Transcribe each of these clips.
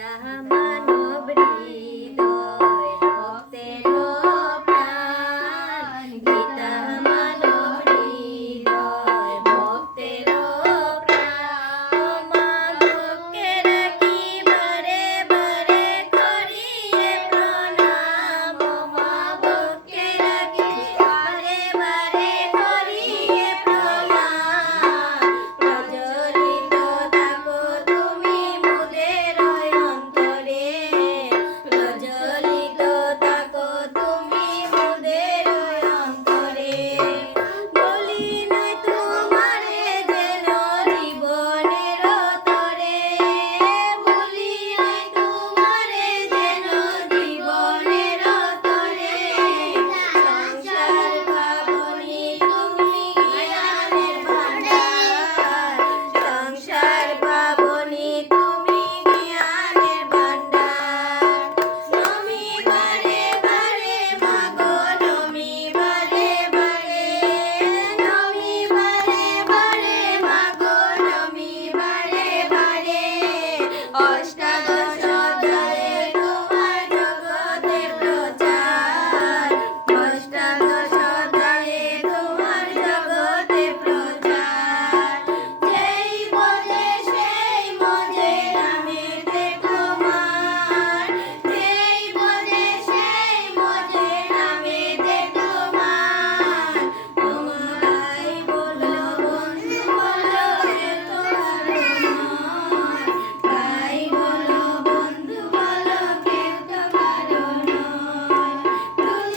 Dahama.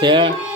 Yeah.